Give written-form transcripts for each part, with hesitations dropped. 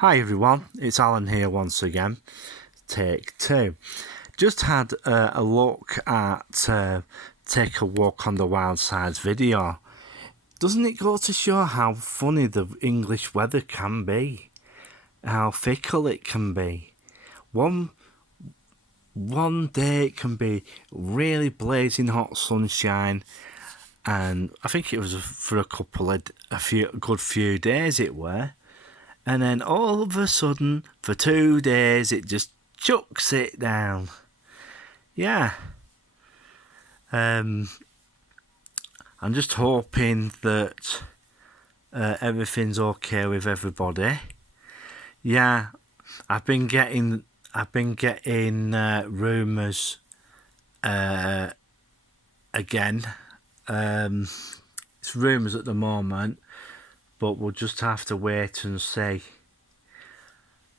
Hi everyone, it's Alan here once again. Take two. Just had a look at Take a Walk on the Wild Side's video. Doesn't it go to show how funny the English weather can be? How fickle it can be. One day it can be really blazing hot sunshine, and I think it was for a good few days it were. And then all of a sudden, for 2 days, it just chucks it down. Yeah. I'm just hoping that everything's okay with everybody. Yeah, I've been getting rumours again. It's rumours at the moment, but we'll just have to wait and see.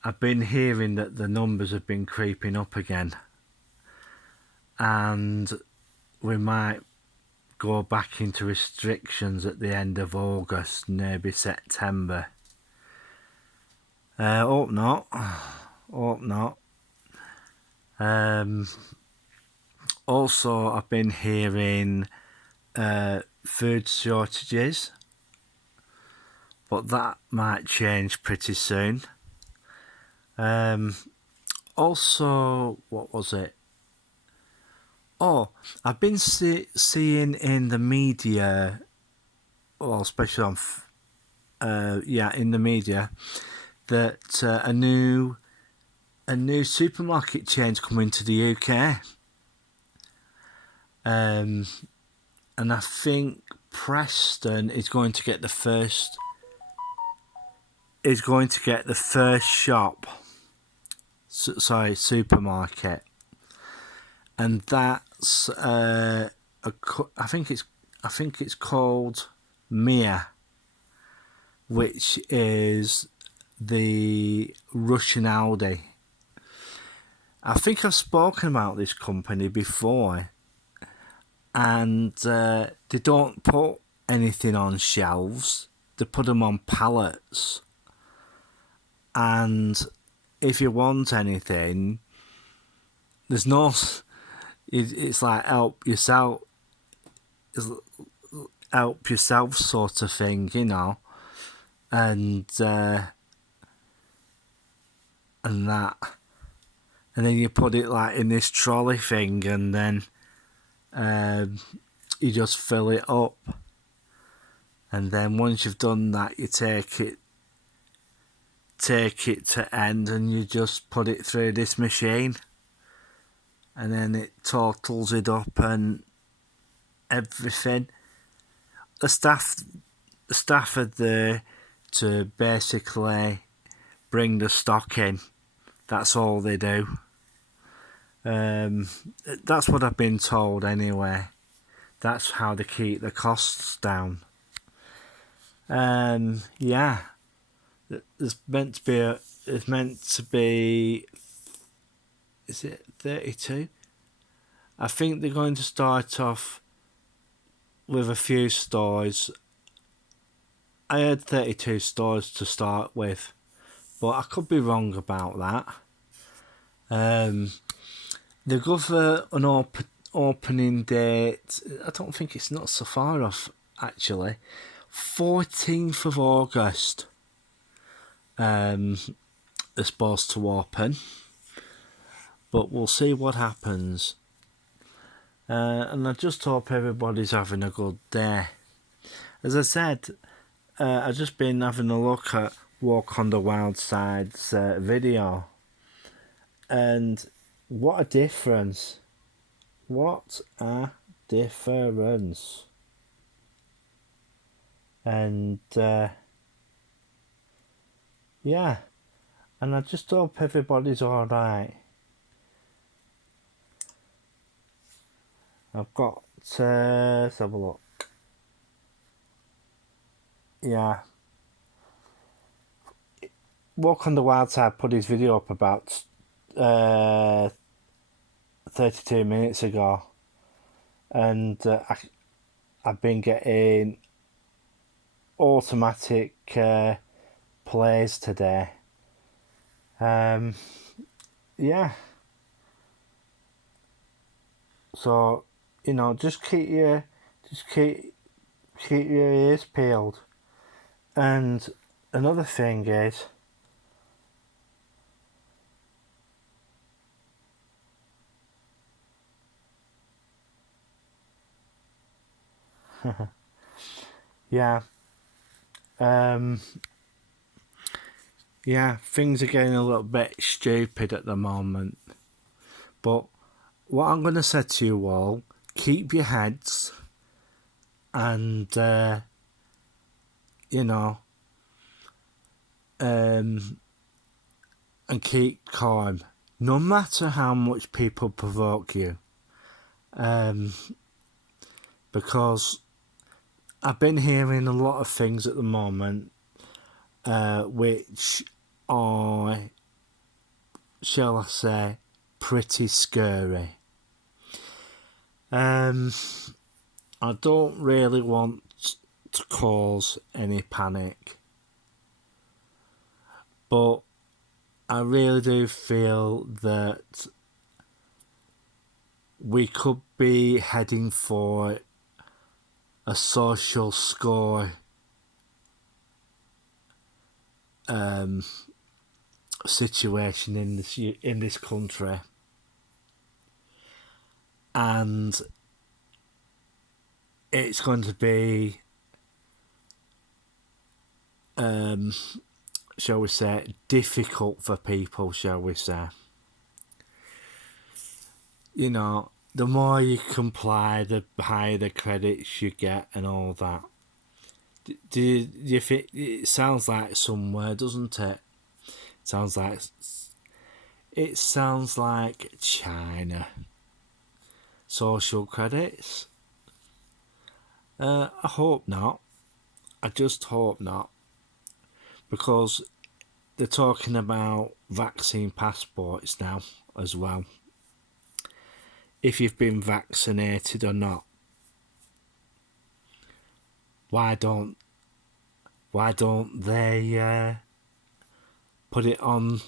I've been hearing that the numbers have been creeping up again, and we might go back into restrictions at the end of August, maybe September. Hope not. Hope not. Also, I've been hearing food shortages, but that might change pretty soon. Also, what was it? Oh, I've been seeing in the media, well, especially on, in the media, that a new supermarket chain's coming to the UK. And I think Preston is going to get the first. Is going to get the first supermarket, and that's I think it's called Mia, which is the Russian Aldi. I think I've spoken about this company before, and they don't put anything on shelves. They put them on pallets, and if you want anything, there's no. It's like help yourself sort of thing, you know, and that, and then you put it like in this trolley thing, and then you just fill it up, and then once you've done that, you take it to end, and you just put it through this machine, and then it totals it up and everything. The staff are there to basically bring the stock in. That's all they do. That's what I've been told anyway. That's how they keep the costs down. Yeah. It's meant to be. Is it 32? I think they're going to start off with a few stores. I heard 32 stores to start with, but I could be wrong about that. They go for an opening date. I don't think it's not so far off, actually. 14th of August. They're supposed to open, but we'll see what happens. And I just hope everybody's having a good day. As I said, I've just been having a look at Walk on the Wild Side's video, and what a difference. What a difference. And yeah, and I just hope everybody's alright. I've got let's have a look. Yeah. Walk on the Wild Side put his video up about 32 minutes ago, and I've been getting automatic plays today, Um, yeah. So, just keep your ears peeled. And another thing is, yeah, um, yeah, things are getting a little bit stupid at the moment. But what I'm going to say to you all, keep your heads and, you know, um, and keep calm. No matter how much people provoke you. Um, because I've been hearing a lot of things at the moment, which are, shall I say, pretty scary. I don't really want to cause any panic, but I really do feel that we could be heading for a social score situation in this country, and it's going to be, shall we say, difficult for people, shall we say. The more you comply, the higher the credits you get and all that. Do you think it sounds like somewhere, doesn't it? Sounds like it sounds like China. Social credits? I hope not. I just hope not. Because they're talking about vaccine passports now as well. If you've been vaccinated or not. Why don't they put it on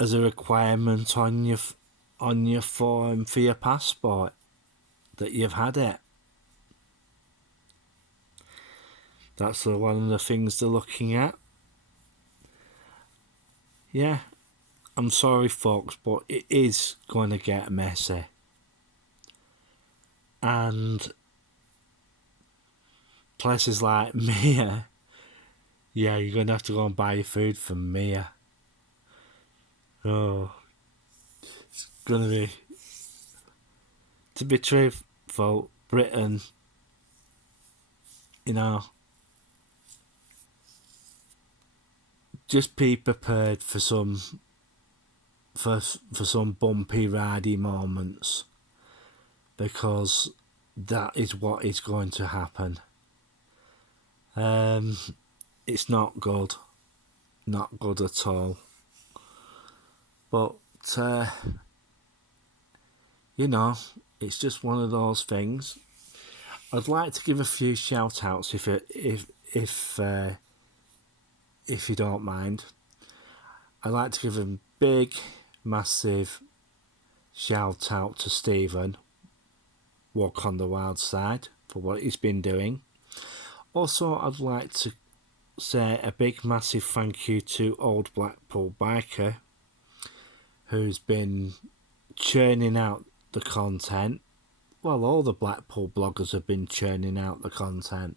as a requirement on your form for your passport that you've had it? That's one of the things they're looking at. Yeah, I'm sorry, folks, but it is going to get messy. And places like Mia, yeah, you're going to have to go and buy your food from Mia. Oh, it's going to be... To be truthful, Britain, just be prepared for some bumpy, ridey moments, because that is what is going to happen. It's not good at all. But it's just one of those things. I'd like to give a few shout outs if you don't mind. I'd like to give a big, massive shout out to Stephen, Walk on the Wild Side, for what he's been doing. Also, I'd like to say a big, massive thank you to Old Blackpool Biker, who's been churning out the content. Well, all the Blackpool bloggers have been churning out the content,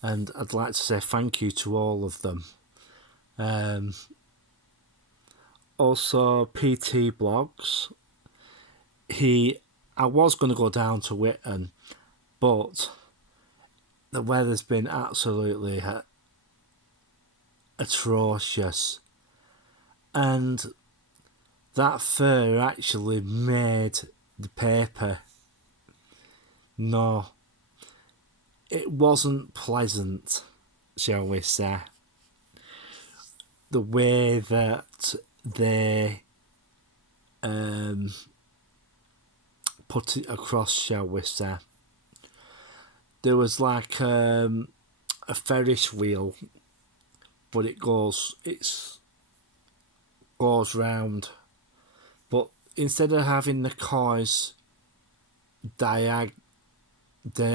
and I'd like to say thank you to all of them. Also, PT Blogs. I was going to go down to Whitton, but the weather's been absolutely atrocious, and that fur actually made the paper. No, it wasn't pleasant, shall we say. The way that they put it across, shall we say. There was like a Ferris wheel, but it's goes round. But instead of having the cars diagonally, they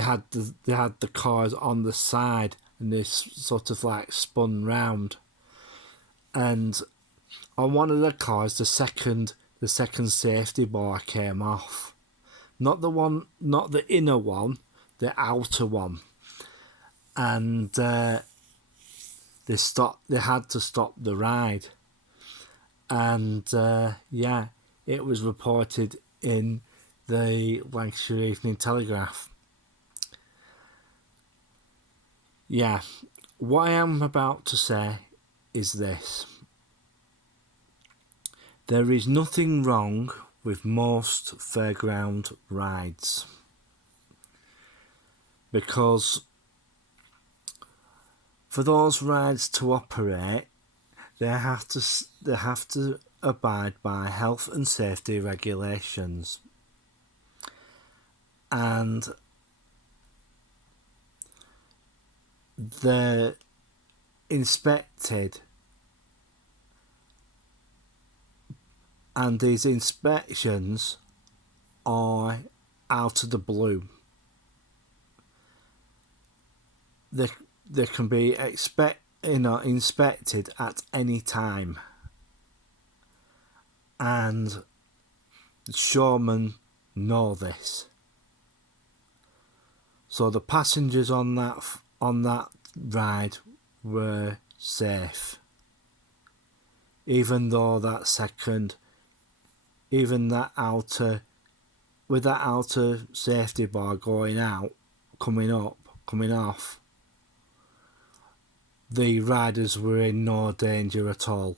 had the cars on the side, and they sort of like spun round. And on one of the cars, the second safety bar came off. Not the inner one, the outer one. And they had to stop the ride. And yeah, it was reported in the Lancashire Evening Telegraph. Yeah, what I am about to say is this. There is nothing wrong with most fairground rides, because for those rides to operate, they have to abide by health and safety regulations, and they're inspected, and these inspections are out of the blue. They can be inspected at any time, and shoremen know this. So the passengers on that ride were safe, even though with that outer safety bar going out, coming off, the riders were in no danger at all.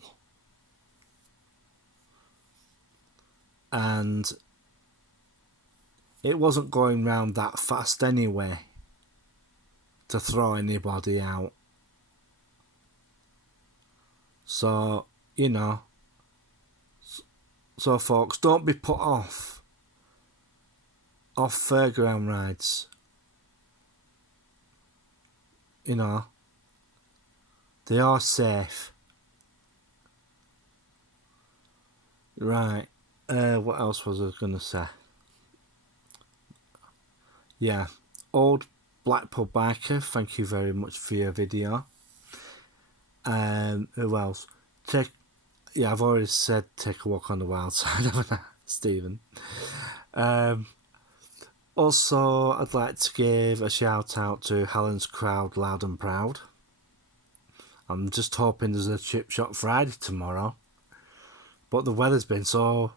And it wasn't going round that fast anyway to throw anybody out. So, so folks, don't be put off fairground rides. They are safe. Right. What else was I going to say? Yeah. Old Blackpool Biker, thank you very much for your video. Who else? I've already said take a walk on the wild side, haven't I, Stephen? Also, I'd like to give a shout out to Helen's Crowd Loud and Proud. I'm just hoping there's a chip shop Friday tomorrow, but the weather's been so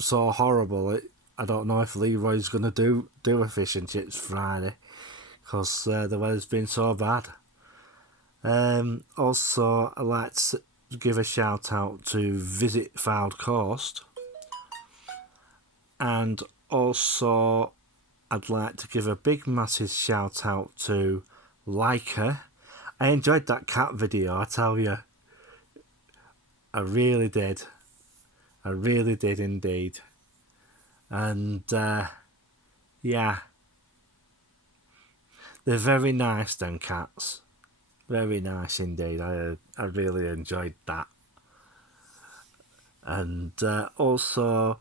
horrible. I don't know if Leroy's going to do a fish and chips Friday, because the weather's been so bad. Also, I'd like to give a shout out to Visit Fylde Coast, and also I'd like to give a big massive shout out to Leica. I enjoyed that cat video, I tell you. I really did. I really did indeed. And yeah, they're very nice, them cats. Very nice indeed. I really enjoyed that. And also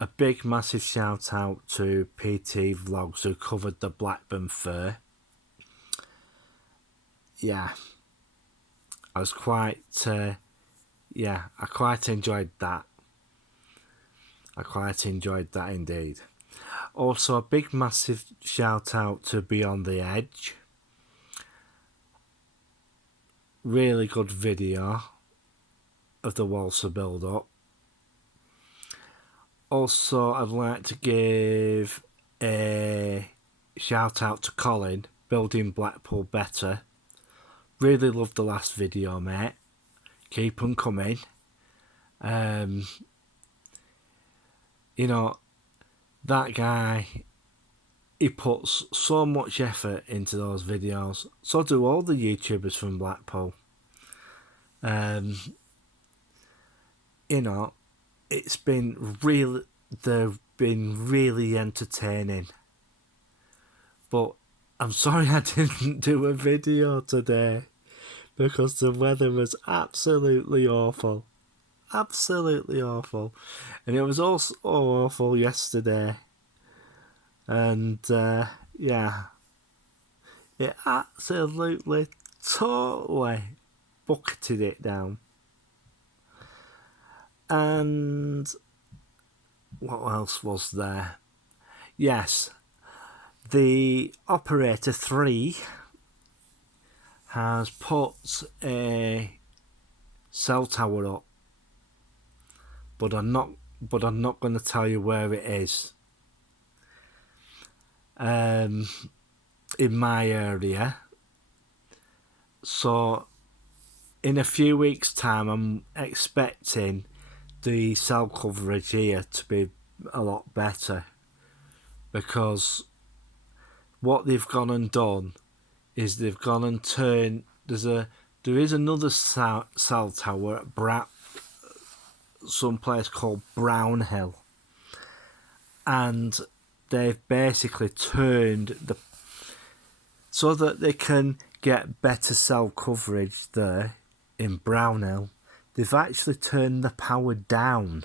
a big massive shout out to PT Vlogs, who covered the Blackburn Fair. Yeah, I was quite I quite enjoyed that. I quite enjoyed that indeed. Also, a big massive shout out to Beyond the Edge. Really good video of the Walser build up. Also, I'd like to give a shout out to Colin, Building Blackpool Better. Really loved the last video, mate. Keep them coming. That guy, he puts so much effort into those videos. So do all the YouTubers from Blackpool. It's been really, they've been really entertaining. But I'm sorry I didn't do a video today, because the weather was absolutely awful. Absolutely awful. And it was also awful yesterday. And yeah, it absolutely, totally bucketed it down. And what else was there? Yes, the Operator 3 has put a cell tower up, but I'm not going to tell you where it is. In my area. So in a few weeks' time, I'm expecting the cell coverage here to be a lot better, because what they've gone and done is they've gone and turned. There is another cell tower at some place called Brownhill, and they've basically turned so that they can get better cell coverage there in Brownhill. They've actually turned the power down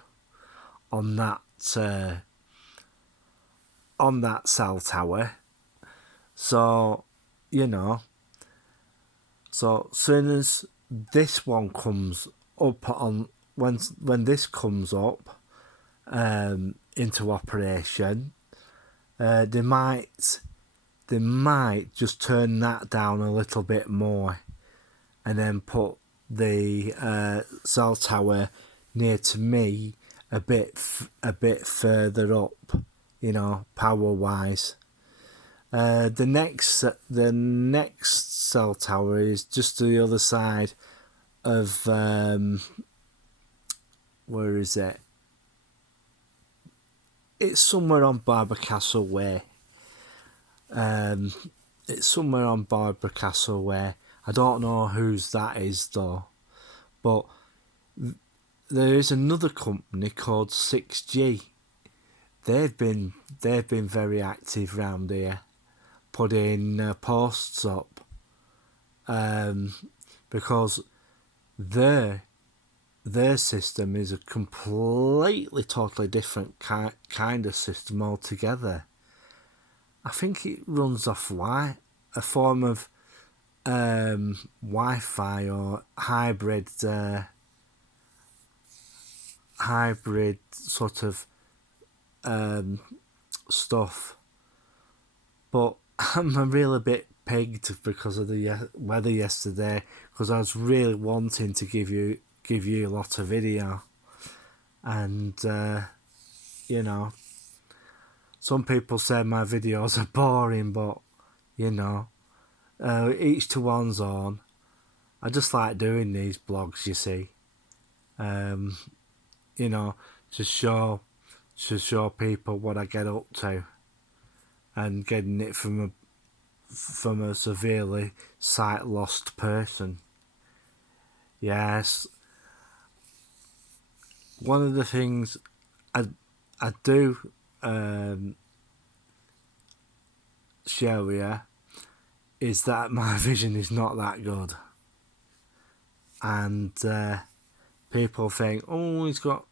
on that cell tower. So, so soon as this one comes up when this comes up into operation, they might just turn that down a little bit more, and then put the cell tower near to me a bit further up, power wise. The next cell tower is just to the other side of where is it? It's somewhere on Barbara Castle Way. It's somewhere on Barbara Castle Way. I don't know whose that is though, but there is another company called 6G. They've been very active round here, putting posts up, because their system is a completely, totally different kind of system altogether. I think it runs off a form of Wi-Fi or hybrid sort of stuff. But I'm a real bit pegged because of the weather yesterday, because I was really wanting to give you a lot of video, and some people say my videos are boring, but each to one's own. I just like doing these blogs, you see, to show people what I get up to, and getting it from a severely sight lost person. Yes, one of the things I do share with you is that my vision is not that good, and people think, oh, he's got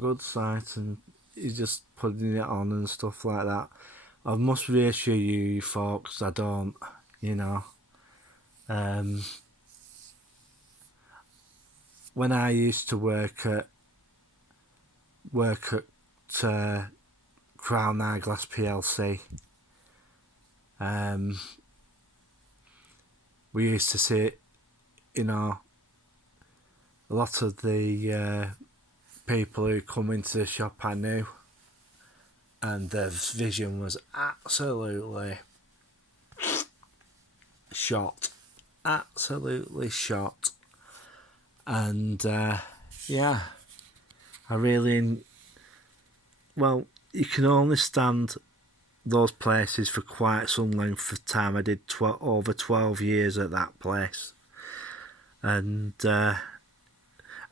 good sight and he's just putting it on and stuff like that. I must reassure you folks, I don't. When I used to work at Crown Eyeglass PLC, we used to see, a lot of the people who come into the shop I knew, and their vision was absolutely shot. And yeah, I really, well, you can only stand those places for quite some length of time. I did over 12 years at that place, and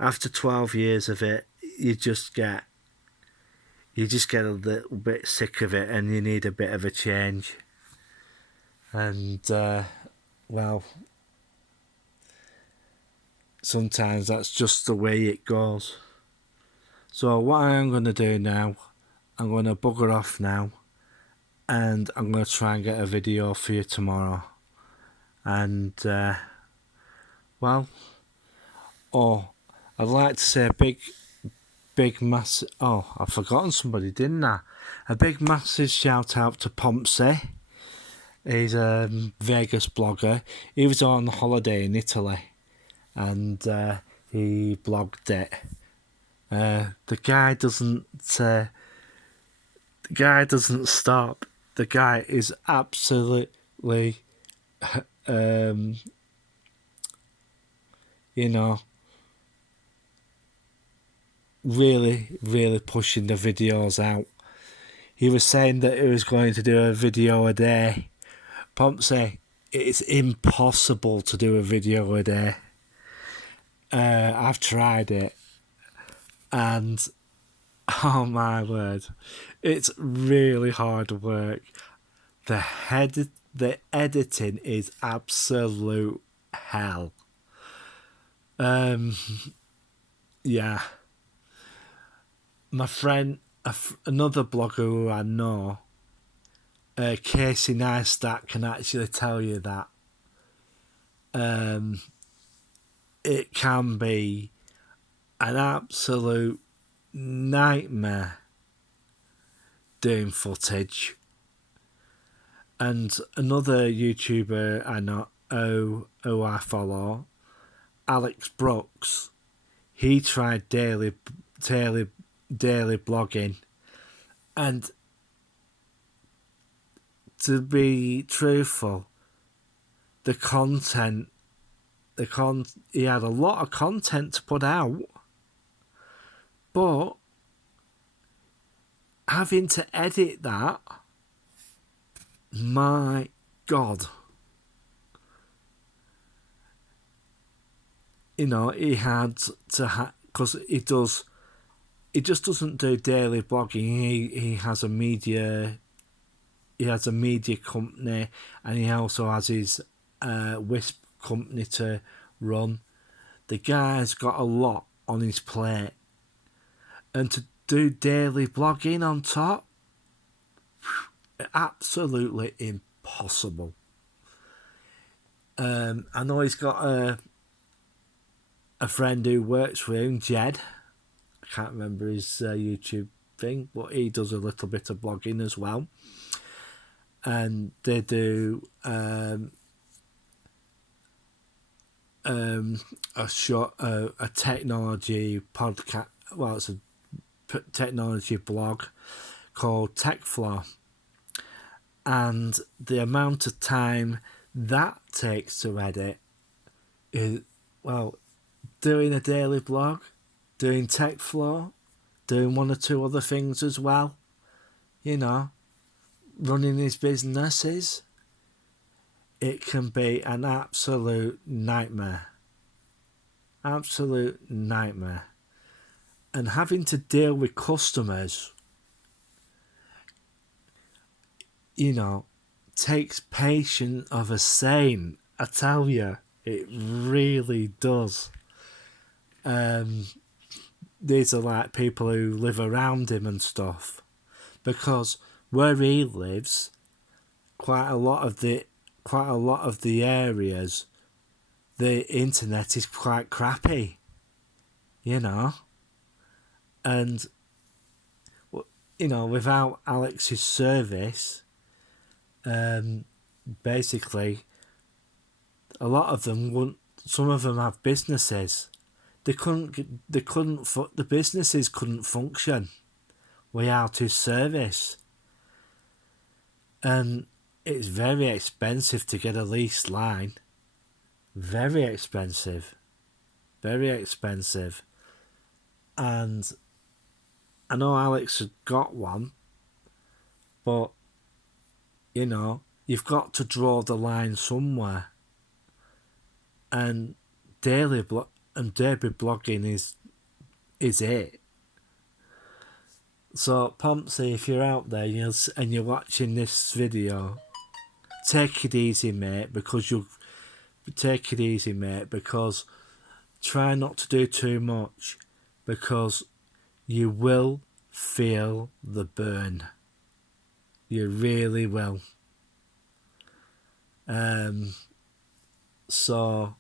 after 12 years of it, you just get a little bit sick of it, and you need a bit of a change. And well, sometimes that's just the way it goes. So what I am going to do now, I'm going to bugger off now, and I'm going to try and get a video for you tomorrow. And, well, I'd like to say a big massive, I've forgotten somebody, didn't I? A big massive shout out to Pompsy. He's a Vegas blogger. He was on holiday in Italy, and he blogged it. The guy doesn't stop. The guy is absolutely, really, really pushing the videos out. He was saying that he was going to do a video a day. Pompsy, it's impossible to do a video a day. I've tried it, and oh my word, it's really hard work. The editing is absolute hell. Yeah. My friend, another blogger who I know, Casey Neistat, can actually tell you that it can be an absolute nightmare doing footage. And another YouTuber I know, who I follow, Alex Brooks, he tried daily blogging, and to be truthful, he had a lot of content to put out, but having to edit that, my God. He had to because he just doesn't do daily blogging. He has a media company, and he also has his Wisp company to run. The guy's got a lot on his plate, and to do daily blogging on top, absolutely impossible. I know he's got a friend who works with him, Jed. I can't remember his YouTube thing, but he does a little bit of blogging as well. And they do a technology podcast. Well, it's a technology blog called TechFlow, and the amount of time that takes to edit is, well, doing a daily blog, doing TechFlow, doing one or two other things as well, running his businesses, it can be an absolute nightmare. Absolute nightmare. And having to deal with customers, takes patience of a saint. I tell you, it really does. These are like people who live around him and stuff, because where he lives, quite a lot of the areas, the internet is quite crappy, and without Alex's service, basically, a lot of them wouldn't. Some of them have businesses. The businesses couldn't function without his service, and it's very expensive to get a leased line. Very expensive. And I know Alex had got one, but you've got to draw the line somewhere. And daily blogging is it. So Pompsy, if you're out there and you're watching this video, take it easy, mate, because try not to do too much, because you will feel the burn. You really will. So,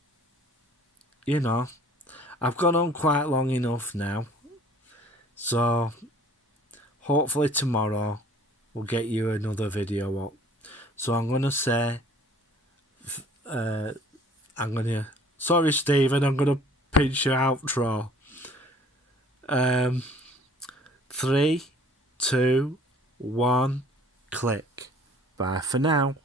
you know, I've gone on quite long enough now. So, hopefully tomorrow we'll get you another video up. So I'm going to say, sorry Stephen, I'm going to pinch your outro. 3, 2, 1, click. Bye for now.